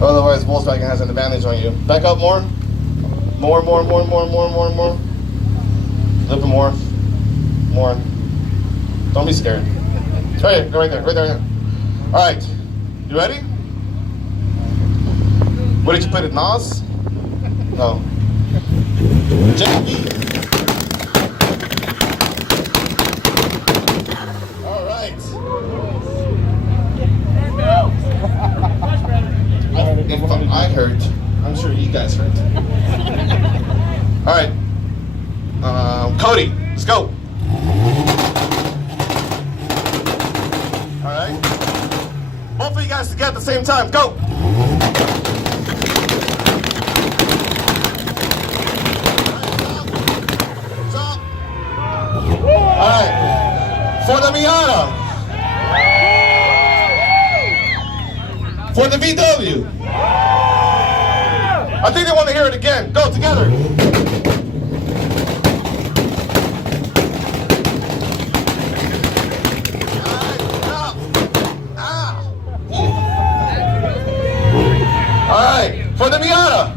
Otherwise, Volkswagen has an advantage on you. Back up more. More. A little bit more. More. Don't be scared. It's right here. Go right there. All right. You ready? Where did you put it? Nas? No. JB. All right. If I hurt, I'm sure you guys hurt. All right. Cody, let's go. All right. Both of you guys together at the same time. Go. Jump. All right. For the Miata. For the VW. I think they want to hear it again. Go together. All right, for the Miata.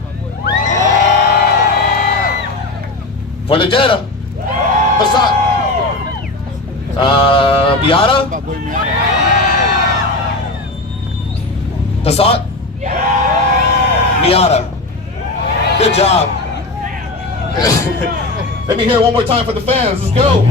For the Jetta. Passat. Miata. Passat. Miata. Good job. Let me hear it one more time for the fans. Let's go.